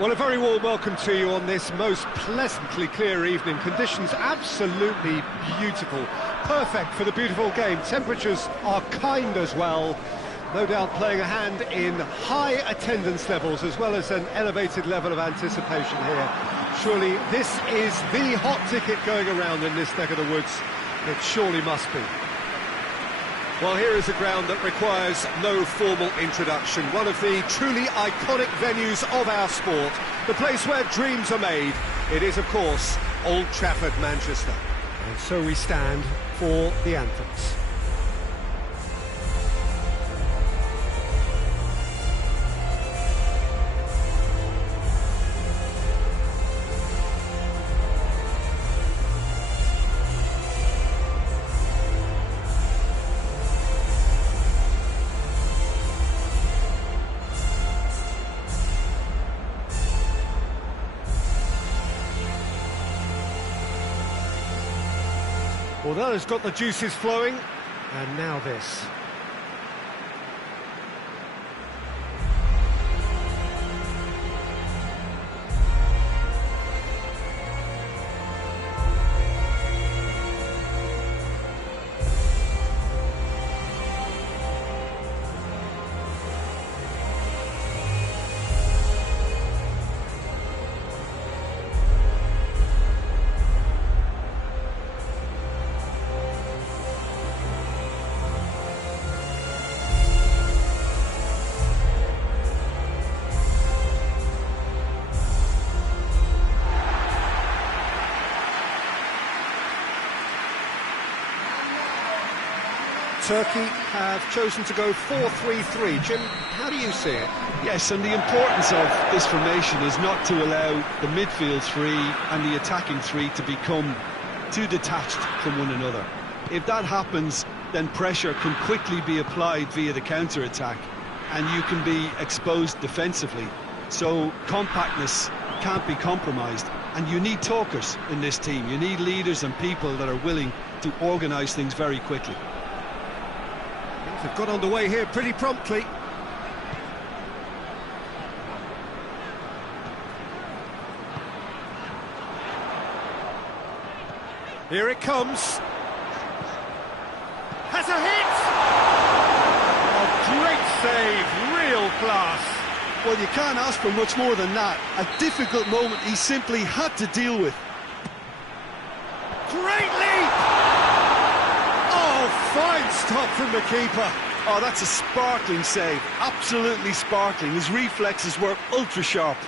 Well, a very warm welcome to you on this most pleasantly clear evening. Conditions absolutely beautiful, perfect for the beautiful game. Temperatures are kind as well, no doubt playing a hand in high attendance levels as well as an elevated level of anticipation here. Surely this is the hot ticket going around in this neck of the woods. It surely must be. Well, here is a ground that requires no formal introduction. One of the truly iconic venues of our sport. The place where dreams are made. It is, of course, Old Trafford, Manchester. And so we stand for the anthems. Well, that has got the juices flowing, and now this. Turkey have chosen to go 4-3-3. Jim, how do you see it? Yes, and the importance of this formation is not to allow the midfield three and the attacking three to become too detached from one another. If that happens, then pressure can quickly be applied via the counter-attack, and you can be exposed defensively. So compactness can't be compromised, and you need talkers in this team. You need leaders and people that are willing to organise things very quickly. They've got underway here pretty promptly. Here it comes. Has a hit! A great save, real class. Well, you can't ask for much more than that. A difficult moment he simply had to deal with. Great leap! Oh, fine stop from the keeper. Oh, that's a sparkling save. Absolutely sparkling. His reflexes were ultra sharp.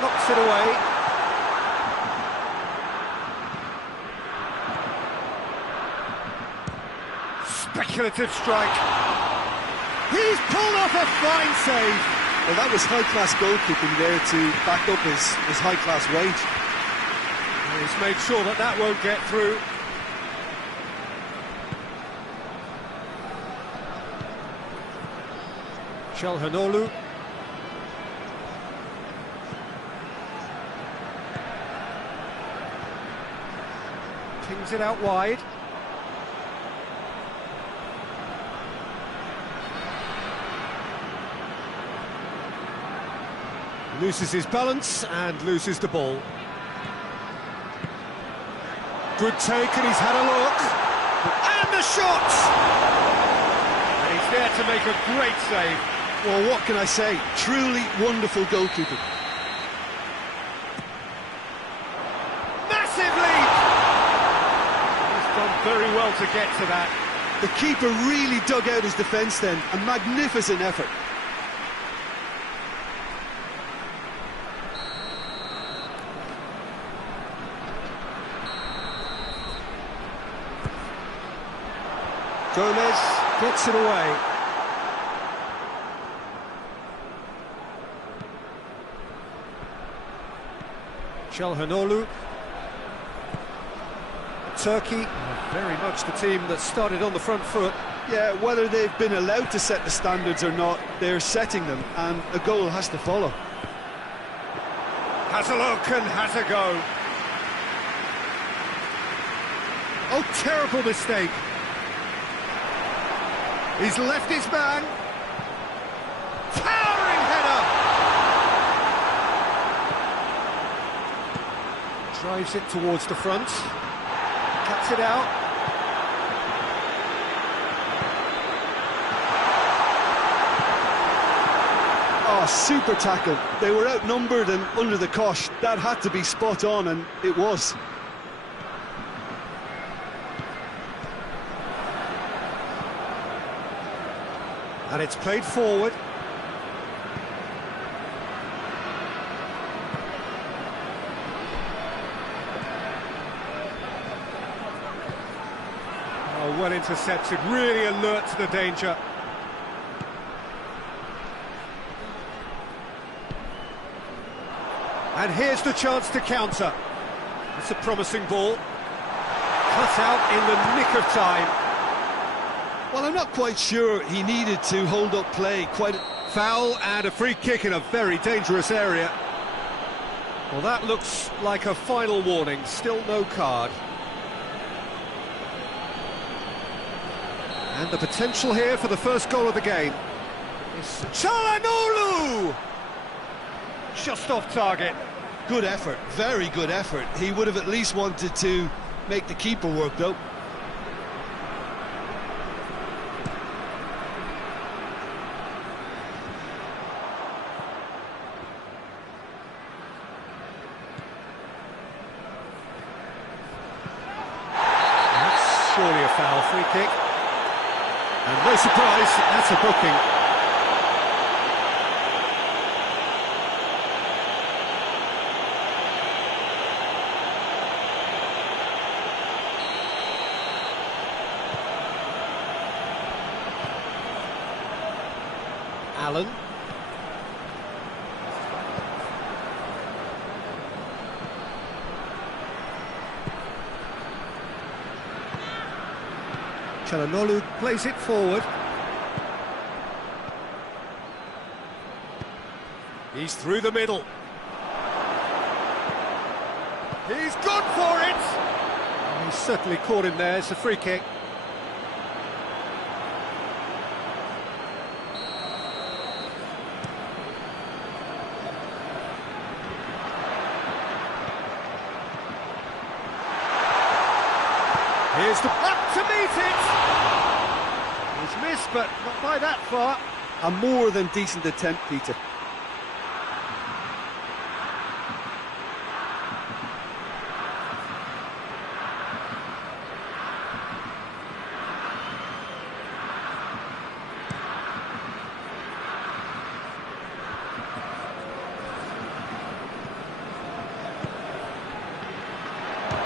Knocks it away. Speculative strike. He's pulled off a fine save. Well, that was high-class goalkeeping there to back up his high-class range. He's made sure that that won't get through. Çalhanoğlu. Pings it out wide. Loses his balance and loses the ball. Good take, and he's had a look. And the shot! And he's there to make a great save. Well, what can I say? Truly wonderful goalkeeping. Massive leap! He's done very well to get to that. The keeper really dug out his defence then. A magnificent effort. Gomez gets it away. Çalhanoğlu. Turkey are very much the team that started on the front foot. Yeah, whether they've been allowed to set the standards or not, they're setting them, and a goal has to follow. Has a look and has a go. Oh, terrible mistake. He's left his man. Towering header! Drives it towards the front. Cuts it out. Oh, super tackle. They were outnumbered and under the cosh. That had to be spot on, and it was. And it's played forward. Oh, well intercepted, really alert to the danger. And here's the chance to counter. It's a promising ball. Cut out in the nick of time. Well, I'm not quite sure he needed to hold up play quite... Foul and a free kick in a very dangerous area. Well, that looks like a final warning. Still no card. And the potential here for the first goal of the game is Çalhanoğlu! Just off target. Good effort, very good effort. He would have at least wanted to make the keeper work, though. That's surely a foul, free kick. And no surprise, that's a booking. Allen. Çalhanoğlu plays it forward. He's through the middle. He's gone for it! He's certainly caught him there, it's a free kick. Here's the up to meet it! He's missed, but not by that far. A more than decent attempt, Peter.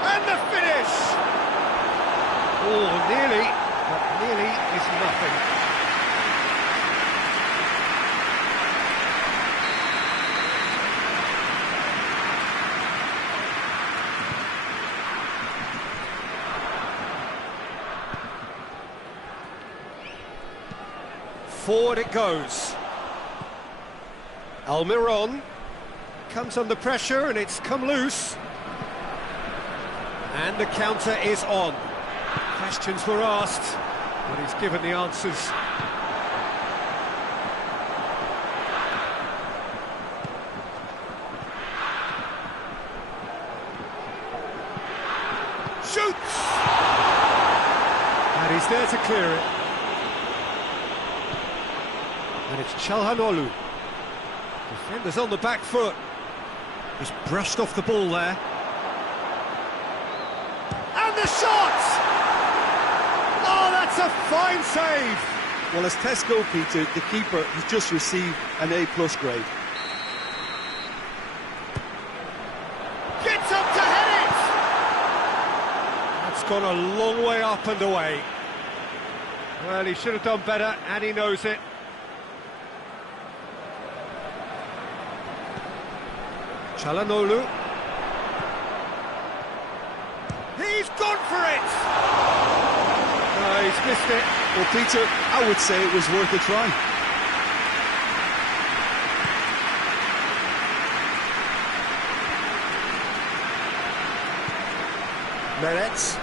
And the finish! Oh, nearly, but nearly is nothing. Forward it goes. Almiron comes under pressure and it's come loose. And the counter is on. Questions were asked, but he's given the answers. Shoots! And he's there to clear it. And it's Çalhanoğlu. Defenders on the back foot. Just brushed off the ball there. And the shot! Oh, that's a fine save! Well, as tests go, Peter, the keeper has just received an A+ grade. Gets up to head it! That's gone a long way up and away. Well, he should have done better, and he knows it. Çalhanoğlu. He's gone for it! No, he's missed it. Well, Peter, I would say it was worth a try. Meret.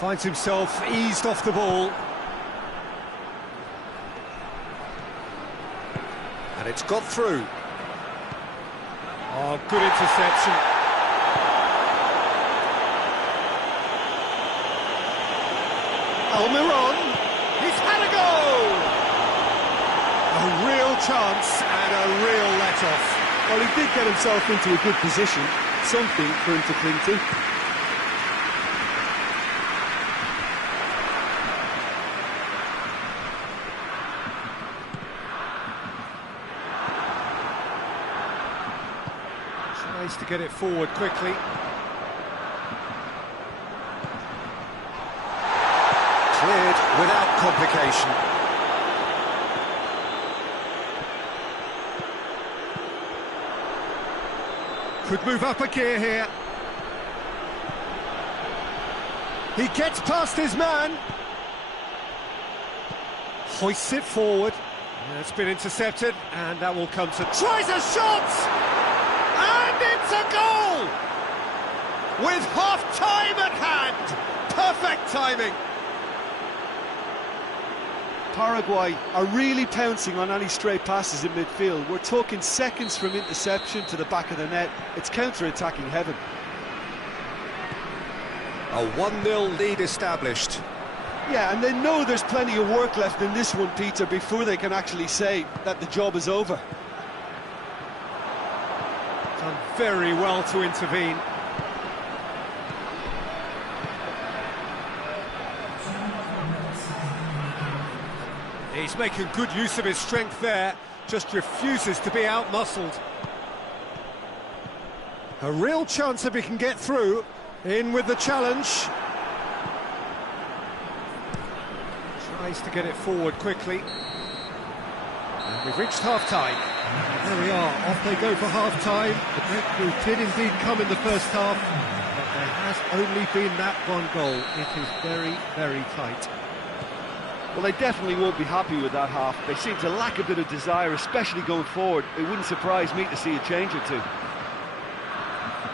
Finds himself eased off the ball. And it's got through. Oh, good interception. Almiron, he's had a goal! A real chance and a real let-off. Well, he did get himself into a good position, something for him to cling to. Tries to get it forward quickly. Cleared without complication. Could move up a gear here. He gets past his man. Hoists it forward. It's been intercepted, and that will come to... Tries a shot! And it's a goal! With half-time at hand! Perfect timing! Paraguay are really pouncing on any stray passes in midfield. We're talking seconds from interception to the back of the net. It's counter-attacking heaven. A 1-0 lead established. Yeah, and they know there's plenty of work left in this one, Peter, before they can actually say that the job is over. Done very well to intervene. He's making good use of his strength there, just refuses to be out-muscled. A real chance if he can get through. In with the challenge. Tries to get it forward quickly. And we've reached half-time. There we are, off they go for half-time. The breakthrough did indeed come in the first half, but there has only been that one goal. It is very, very tight. Well, they definitely won't be happy with that half. They seem to lack a bit of desire, especially going forward. It wouldn't surprise me to see a change or two.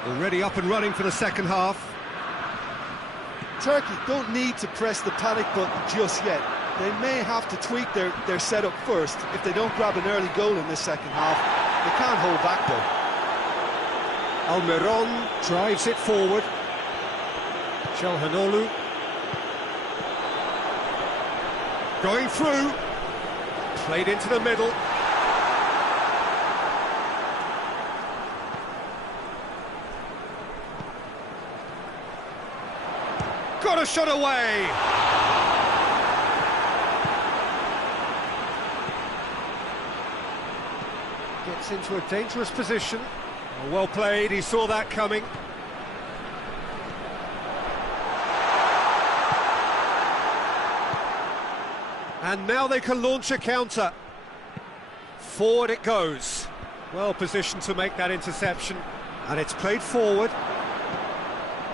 Already up and running for the second half. Turkey don't need to press the panic button just yet. They may have to tweak their setup first if they don't grab an early goal in this second half. They can't hold back, though. Almiron drives it forward. Çalhanoğlu going through. Played into the middle. Got a shot away! Gets into a dangerous position. Oh, well played, he saw that coming. And now they can launch a counter. Forward it goes. Well positioned to make that interception. And it's played forward.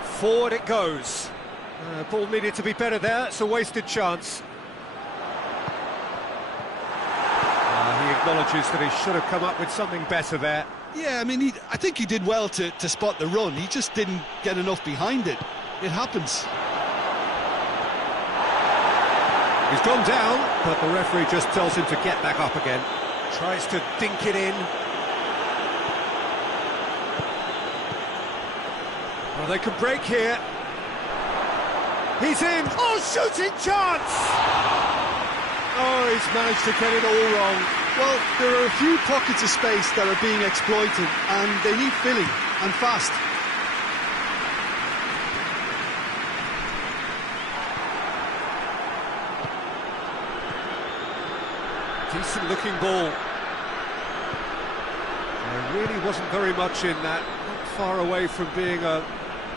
Forward it goes. Ball needed to be better there, it's a wasted chance. He acknowledges that he should have come up with something better there. Yeah, I mean, I think he did well to spot the run. He just didn't get enough behind it. It happens. He's gone down, but the referee just tells him to get back up again. Tries to dink it in. Well, they can break here. He's in! Oh, shooting chance! Oh, he's managed to get it all wrong. Well, there are a few pockets of space that are being exploited, and they need filling, and fast. Decent looking ball. There really wasn't very much in that, not far away from being a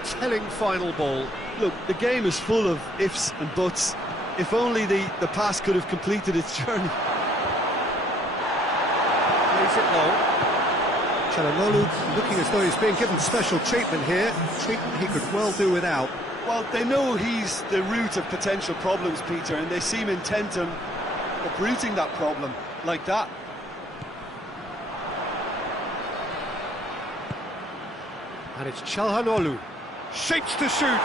telling final ball. Look, the game is full of ifs and buts. If only the pass could have completed its journey. Plays it low. Çalhanoğlu looking as though he's being given special treatment here. Treatment he could well do without. Well, they know he's the root of potential problems, Peter, and they seem intent on uprooting that problem like that. And it's Çalhanoğlu. Shapes to shoot.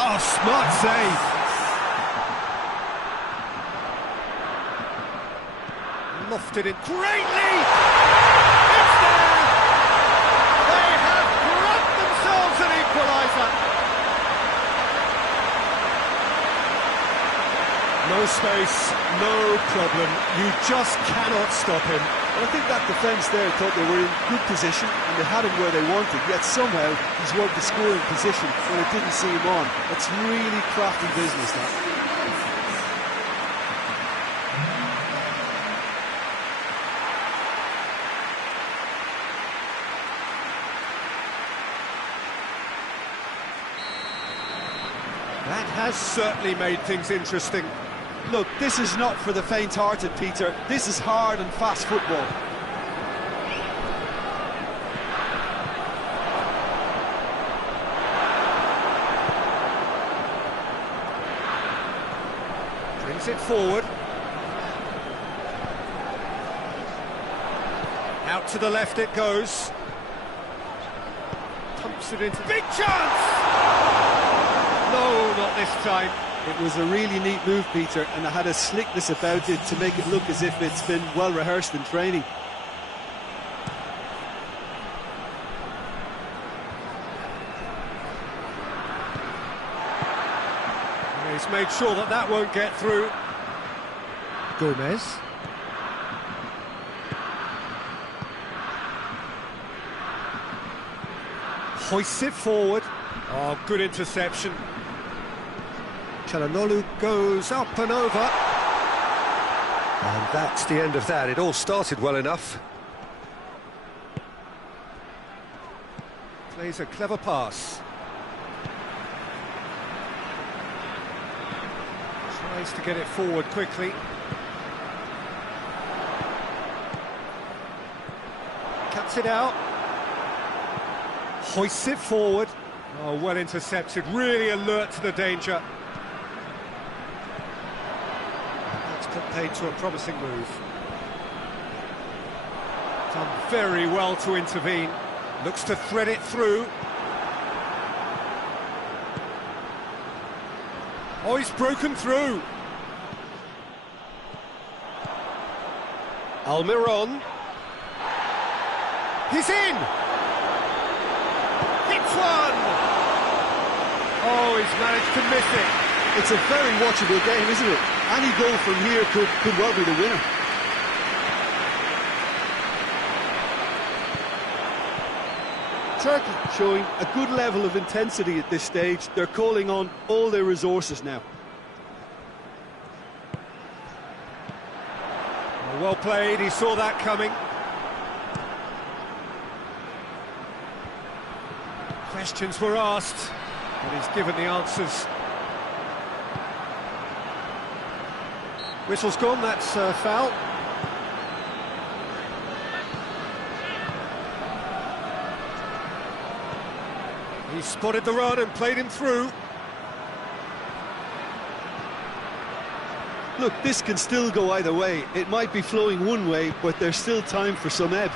Oh, smart save. Lofted it greatly. It's there. They have grabbed themselves an equaliser. No space, no problem. You just cannot stop him. Well, I think that defence there thought they were in good position and they had him where they wanted, yet somehow he's worked the scoring position when it didn't see him on. That's really crafty business, that. That has certainly made things interesting. Look, this is not for the faint-hearted, Peter. This is hard and fast football. Brings it forward. Out to the left it goes. Pumps it into... Big chance! No, not this time. It was a really neat move, Peter, and it had a slickness about it to make it look as if it's been well rehearsed in training. He's made sure that that won't get through. Gomez. Hoists it forward. Oh, good interception. Çalhanoğlu goes up and over. And that's the end of that. It all started well enough. Plays a clever pass. Tries to get it forward quickly. Cuts it out. Hoists it forward. Oh, well intercepted. Really alert to the danger. Paid to a promising move. Done very well to intervene. Looks to thread it through. Oh, he's broken through. Almiron. He's in. Hits one. Oh, he's managed to miss it. It's a very watchable game, isn't it? Any goal from here could well be the winner. Turkey showing a good level of intensity at this stage. They're calling on all their resources now. Well played, he saw that coming. Questions were asked, but he's given the answers. Whistle's gone, that's a foul. He spotted the run and played him through. Look, this can still go either way. It might be flowing one way, but there's still time for some ebb.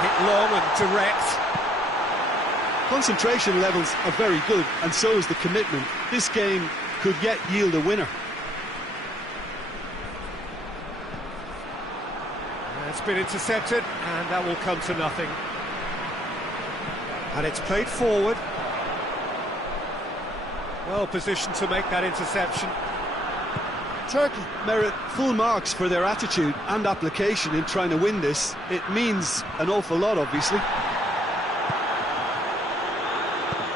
Hit long and direct. Concentration levels are very good, and so is the commitment. This game could yet yield a winner. It's been intercepted, and that will come to nothing. And it's played forward. Well positioned to make that interception. Turkey merit full marks for their attitude and application in trying to win this. It means an awful lot, obviously.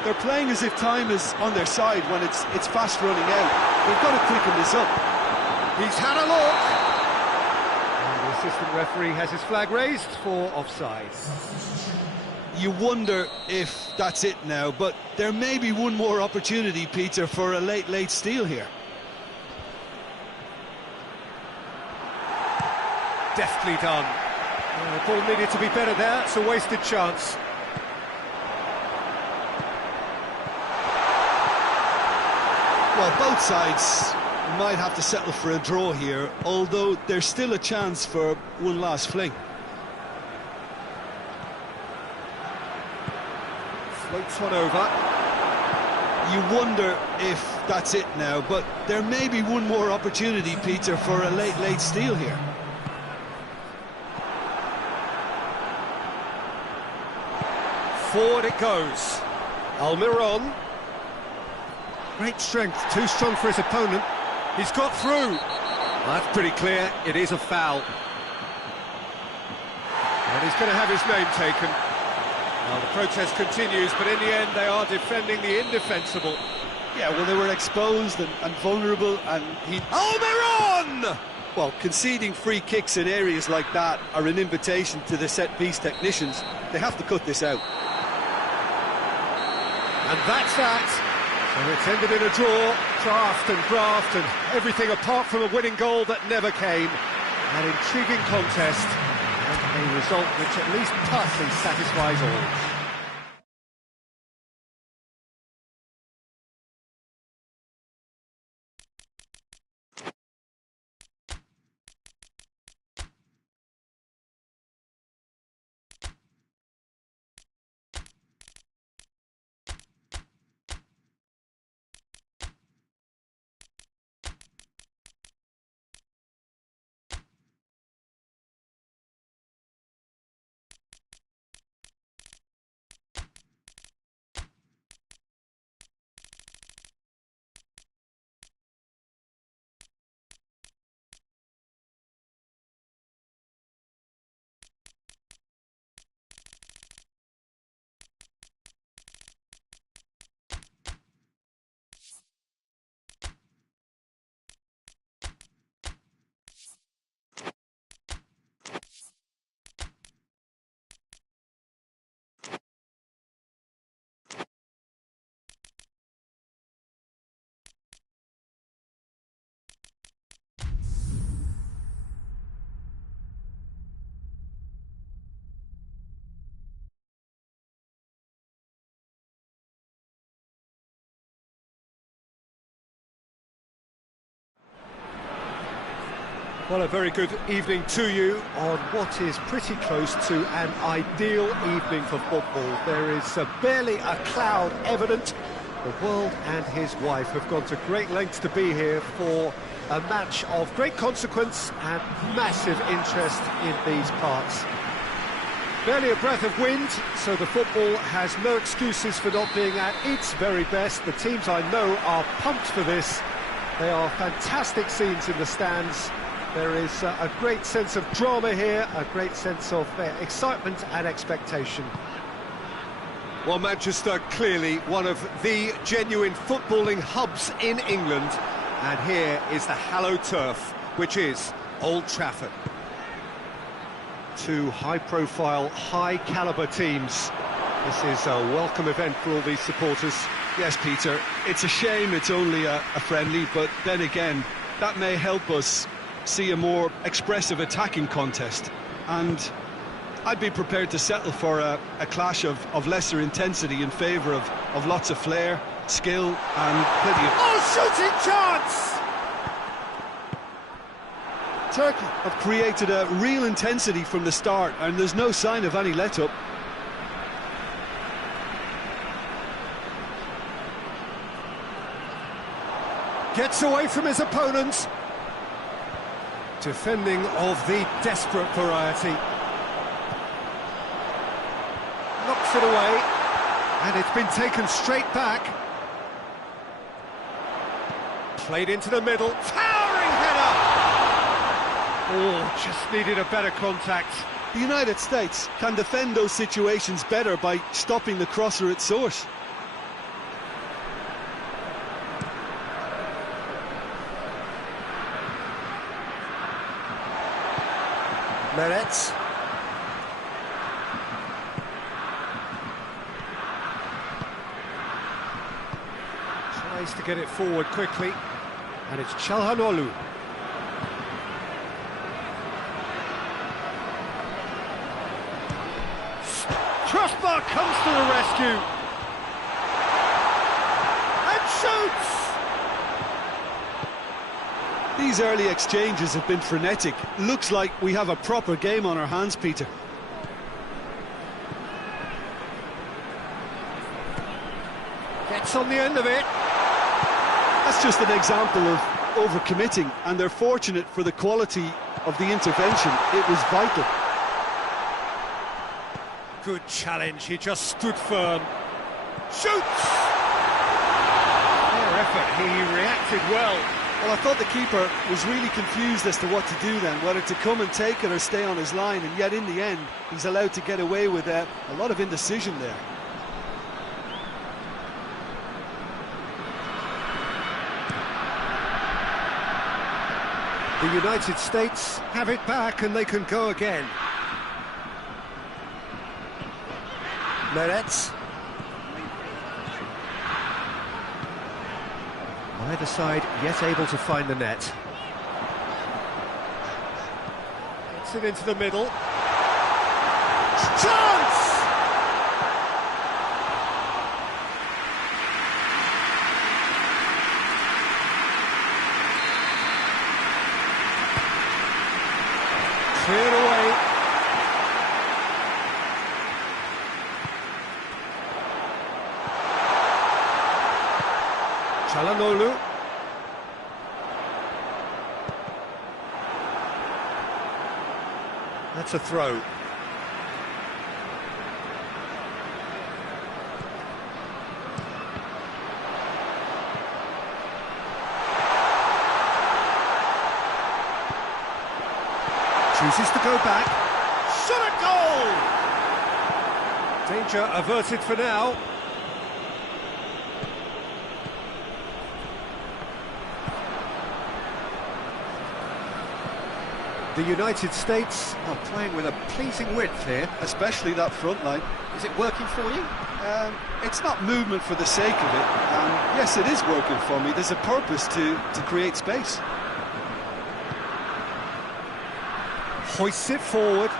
They're playing as if time is on their side when it's fast running out. They've got to quicken this up. He's had a look. And the assistant referee has his flag raised for offside. You wonder if that's it now, but there may be one more opportunity, Peter, for a late steal here. Deftly done. The ball needed to be better there. It's a wasted chance. Well, both sides might have to settle for a draw here, although there's still a chance for one last fling. Floats one over. You wonder if that's it now, but there may be one more opportunity, Peter, for a late steal here. Forward it goes. Almiron. Great strength, too strong for his opponent. He's got through. That's pretty clear, it is a foul. And he's going to have his name taken. Well, the protest continues, but in the end they are defending the indefensible. Yeah, well, they were exposed and vulnerable, and he... Almiron! Well, conceding free kicks in areas like that are an invitation to the set-piece technicians. They have to cut this out. And that's that. So it's ended in a draw, graft and everything apart from a winning goal that never came. An intriguing contest and a result which at least partly satisfies all. Well, a very good evening to you on what is pretty close to an ideal evening for football. There is barely a cloud evident. The world and his wife have gone to great lengths to be here for a match of great consequence and massive interest in these parts. Barely a breath of wind, so the football has no excuses for not being at its very best. The teams I know are pumped for this. They are fantastic scenes in the stands. There is a great sense of drama here, a great sense of excitement and expectation. Well, Manchester, clearly one of the genuine footballing hubs in England. And here is the hallowed turf, which is Old Trafford. Two high-profile, high-caliber teams. This is a welcome event for all these supporters. Yes, Peter, it's a shame it's only a friendly, but then again, that may help us see a more expressive attacking contest, and I'd be prepared to settle for a clash of lesser intensity in favour of lots of flair, skill and plenty of... Oh, shooting chance! Turkey have created a real intensity from the start, and there's no sign of any let-up. Gets away from his opponents. Defending of the desperate variety. Knocks it away, and it's been taken straight back. Played into the middle, towering header! Oh, just needed a better contact. The United States can defend those situations better by stopping the crosser at source. Meretz. Tries to get it forward quickly, and it's Çalhanoğlu. Crossbar comes to the rescue. And shoots! These early exchanges have been frenetic. Looks like we have a proper game on our hands, Peter. Gets on the end of it. That's just an example of overcommitting, and they're fortunate for the quality of the intervention. It was vital. Good challenge, he just stood firm. Shoots! Fair effort, he reacted well. Well, I thought the keeper was really confused as to what to do then, whether to come and take it or stay on his line, and yet in the end, he's allowed to get away with a lot of indecision there. The United States have it back and they can go again. Meretz. Either side yet able to find the net. Gets it into the middle. Chance! Cleared away. Çalhanoğlu. That's a throw. Chooses to go back. Shot at goal! Danger averted for now. The United States are playing with a pleasing width here. Especially that front line. Is it working for you? It's not movement for the sake of it. Yes, it is working for me. There's a purpose to create space. Hoists it forward.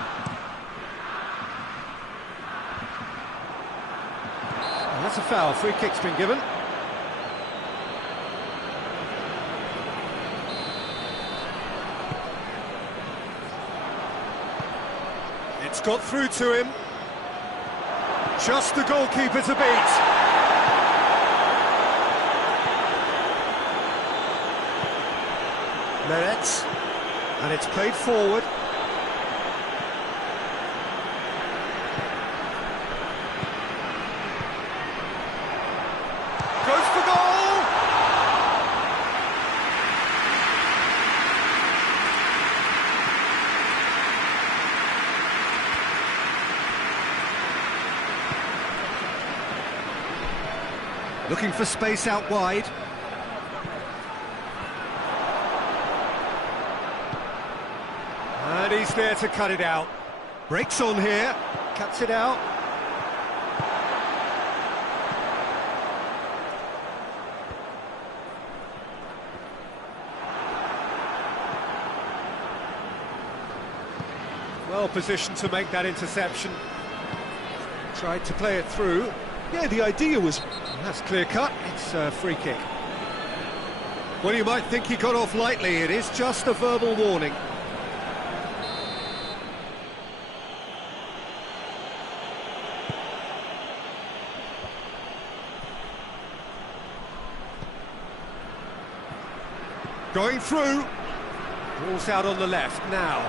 And that's a foul. Free kick's been given. It's got through to him. Just the goalkeeper to beat. Meretz. And it's played forward. Goes for goal! Looking for space out wide. And he's there to cut it out. Breaks on here, cuts it out. Well positioned to make that interception. Tried to play it through. Yeah, the idea was... That's clear cut, it's a free kick. Well, you might think he got off lightly, it is just a verbal warning. Going through. Ball's out on the left now.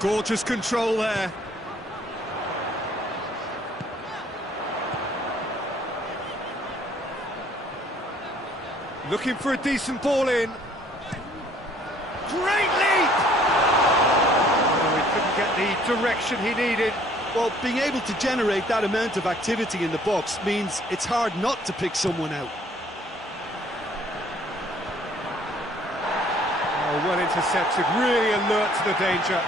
Gorgeous control there. Looking for a decent ball in. Great leap! Oh, he couldn't get the direction he needed. Well, being able to generate that amount of activity in the box means it's hard not to pick someone out. Oh, well intercepted, really alert to the danger.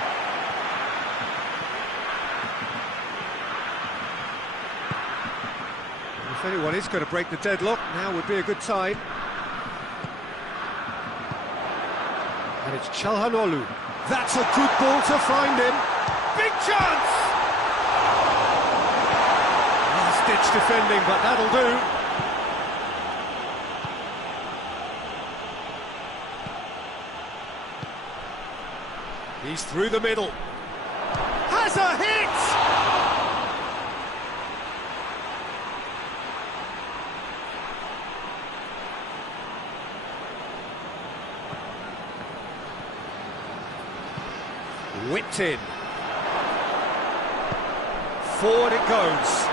If anyone is going to break the deadlock, now would be a good time. And it's Çalhanoğlu. That's a good ball to find him. Big chance! Last-ditch defending, but that'll do. He's through the middle. Has a hit! Whipped in. Forward it goes.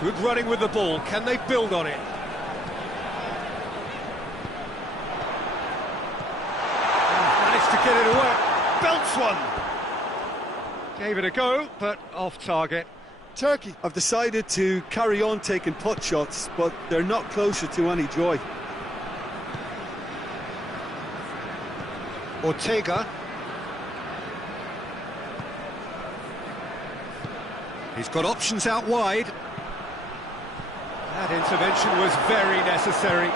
Good running with the ball. Can they build on it? Managed to get it away. Belts one. Gave it a go, but off target. Turkey have decided to carry on taking pot shots, but they're not closer to any joy. Ortega. He's got options out wide. That intervention was very necessary.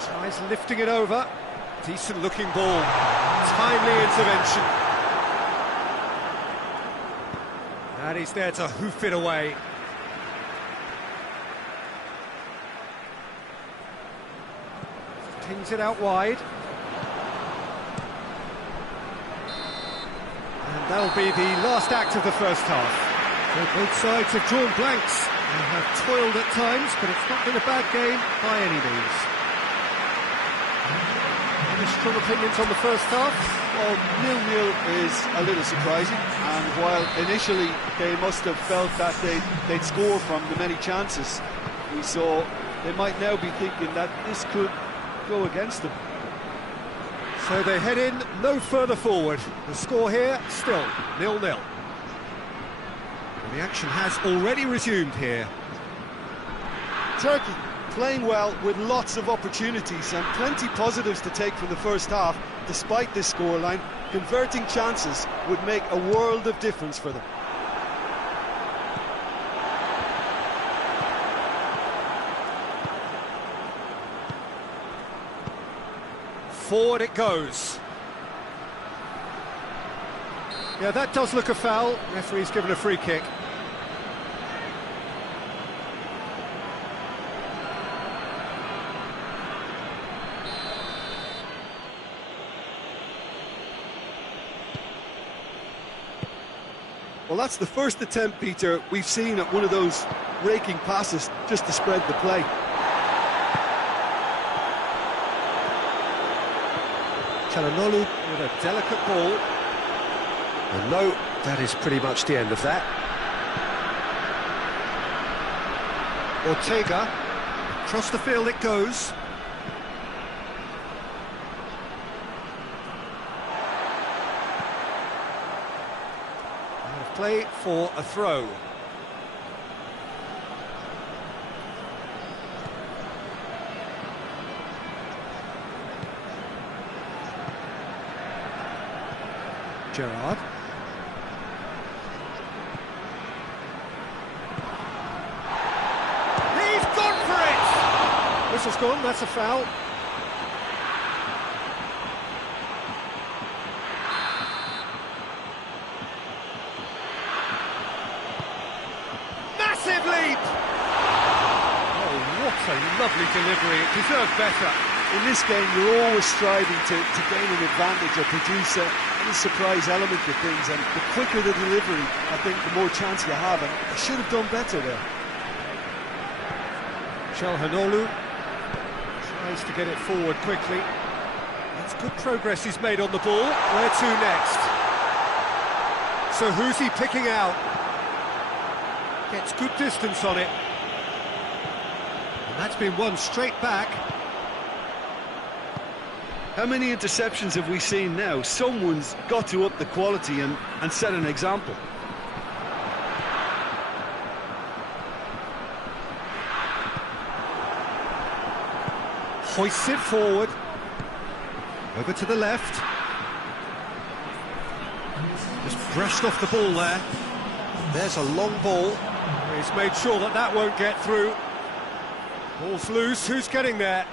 Tries lifting it over. Decent looking ball. Timely intervention. And he's there to hoof it away. Pings it out wide. And that'll be the last act of the first half. So both sides have drawn blanks and have toiled at times, but it's not been a bad game by any means. Any strong opinions on the first half? Well, 0-0 is a little surprising, and while initially they must have felt that they'd score from the many chances we saw, they might now be thinking that this could go against them. So they head in no further forward. The score here still 0-0. The action has already resumed here. Turkey playing well with lots of opportunities and plenty positives to take from the first half. Despite this scoreline, converting chances would make a world of difference for them. Forward it goes. Yeah, that does look a foul. Referee's given a free kick. Well, that's the first attempt, Peter, we've seen at one of those raking passes just to spread the play. Çalhanoğlu with a delicate ball. And no, that is pretty much the end of that. Ortega, across the field it goes. Out of play for a throw. Gerrard. He's gone for it! Whistle's gone, that's a foul. Massive leap! Oh, what a lovely delivery, it deserved better. In this game, you're always striving to gain an advantage or produce any surprise element to things, and the quicker the delivery, I think the more chance you have, and they should have done better there. Çalhanoğlu tries to get it forward quickly. That's good progress he's made on the ball. Where to next? So who's he picking out? Gets good distance on it. And that's been one straight back. How many interceptions have we seen now? Someone's got to up the quality and set an example. Hoists it forward. Over to the left. Just brushed off the ball there. There's a long ball. He's made sure that that won't get through. Ball's loose. Who's getting there?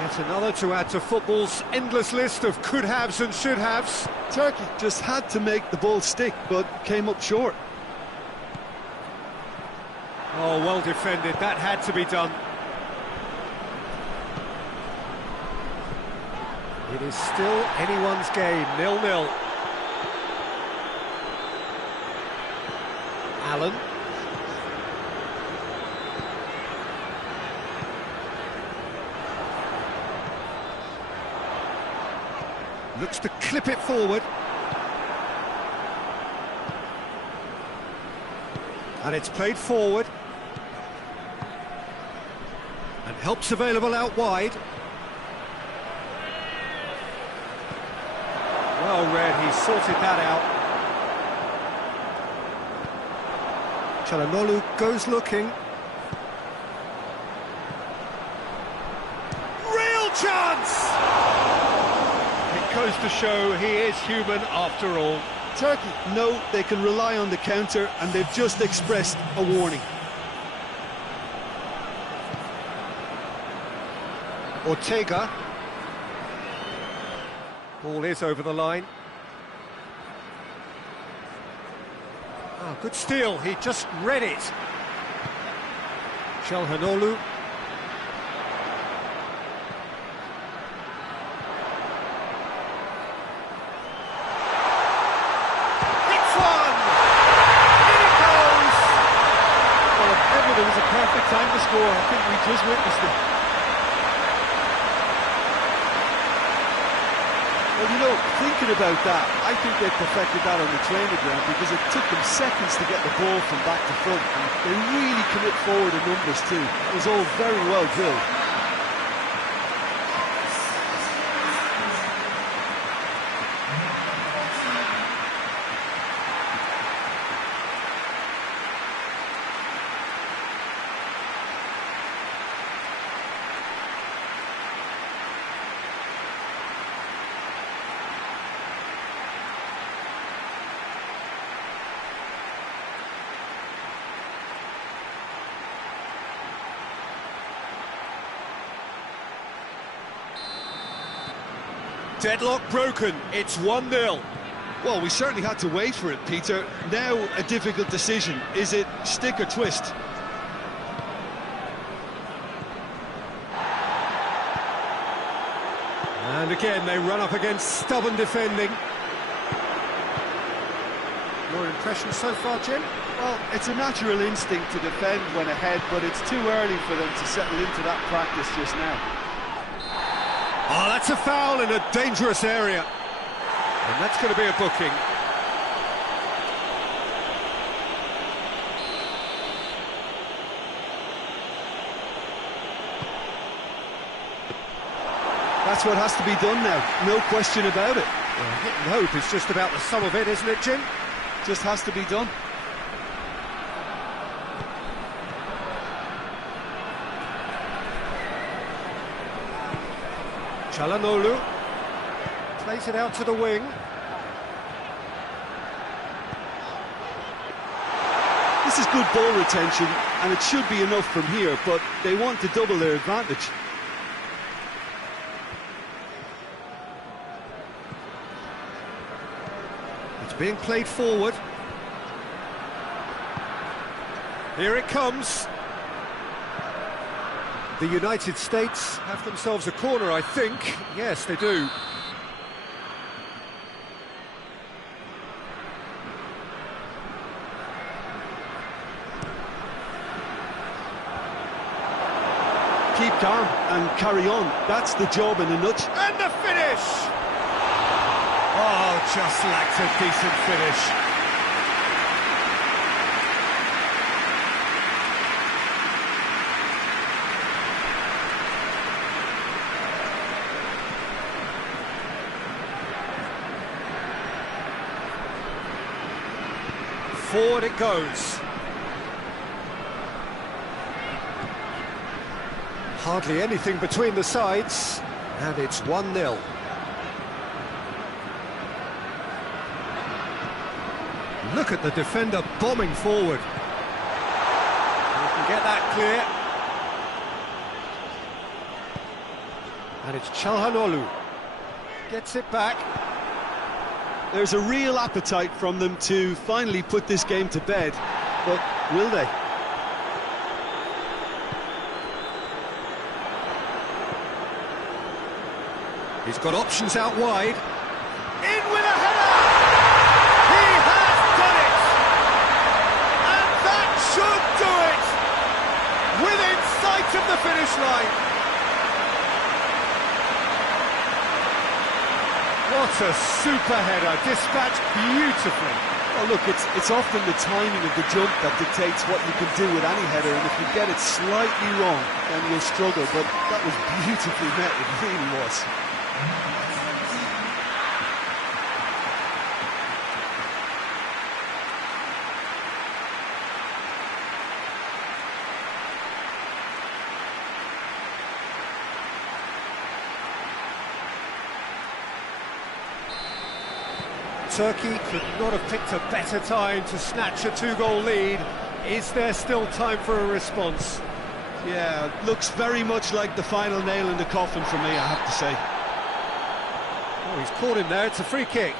Yet another to add to football's endless list of could-haves and should-haves. Turkey just had to make the ball stick, but came up short. Oh, well defended, that had to be done. It is still anyone's game, 0-0. Allen. Looks to clip it forward. And it's played forward. And help's available out wide. Well read, he sorted that out. Çalhanoğlu goes looking. Real chance! It goes to show he is human after all. Turkey know they can rely on the counter, and they've just expressed a warning. Ortega. Ball is over the line. Oh, good steal, he just read it. Çalhanoğlu. It's one! In it goes! Well, if ever there was a perfect time to score, I think we just witnessed it. Well, you know, thinking about that, I think they perfected that on the training ground, because it took them seconds to get the ball from back to front, and they really commit forward in numbers too. It was all very well drilled. Deadlock broken, it's 1-0. Well, we certainly had to wait for it, Peter. Now a difficult decision. Is it stick or twist? And again, they run up against stubborn defending. Your impression so far, Jim? Well, it's a natural instinct to defend when ahead, but it's too early for them to settle into that practice just now. Oh, that's a foul in a dangerous area. And that's going to be a booking. That's what has to be done now, no question about it. Well, hit and hope is just about the sum of it, isn't it, Jim? Just has to be done. Çalhanoğlu plays it out to the wing. This is good ball retention, and it should be enough from here, but they want to double their advantage. It's being played forward. Here it comes. The United States have themselves a corner, I think. Yes, they do. Keep calm and carry on. That's the job in a nutshell. And the finish! Oh, just lacked a decent finish. Forward it goes. Hardly anything between the sides, and it's 1-0. Look at the defender bombing forward. You can get that clear. And it's Çalhanoğlu. Gets it back. There's a real appetite from them to finally put this game to bed, but will they? He's got options out wide. In with a header! He has done it! And that should do it! Within sight of the finish line. What a super header, dispatched beautifully. Well, look, it's often the timing of the jump that dictates what you can do with any header, and if you get it slightly wrong, then you'll struggle, but that was beautifully met, it really was. Turkey could not have picked a better time to snatch a two-goal lead. Is there still time for a response? Yeah, looks very much like the final nail in the coffin for me, I have to say. Oh, he's caught him there, it's a free kick.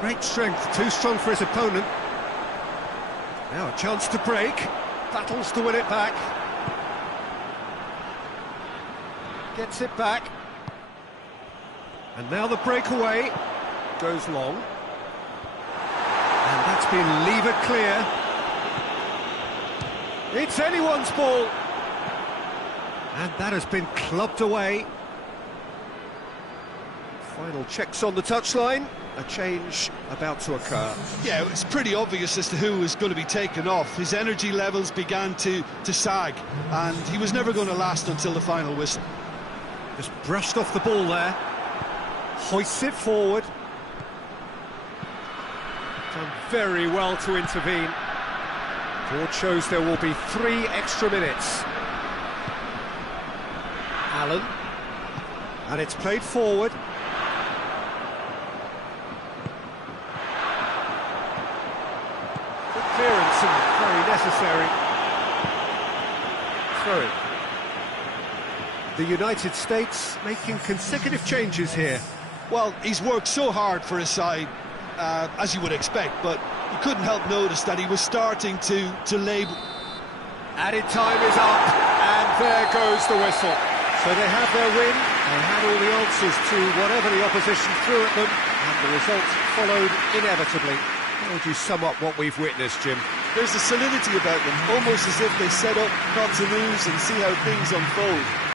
Great strength, too strong for his opponent. Now a chance to break, battles to win it back. Gets it back. And now the breakaway goes long. And that's been levered clear. It's anyone's ball. And that has been clubbed away. Final checks on the touchline. A change about to occur. Yeah, it's pretty obvious as to who was going to be taken off. His energy levels began to sag, and he was never going to last until the final whistle. Just brushed off the ball there. Hoists it forward. Done very well to intervene. Board shows there will be 3 extra minutes. Allen. And it's played forward. Clearance and very necessary. Throw-in. The United States making consecutive changes here. Well, he's worked so hard for his side, as you would expect, but you couldn't help notice that he was starting to label. Added time is up, and there goes the whistle. So they have their win, they had all the answers to whatever the opposition threw at them, and the result followed inevitably. How would you sum up what we've witnessed, Jim? There's a solidity about them, almost as if they set up not to lose and see how things unfold.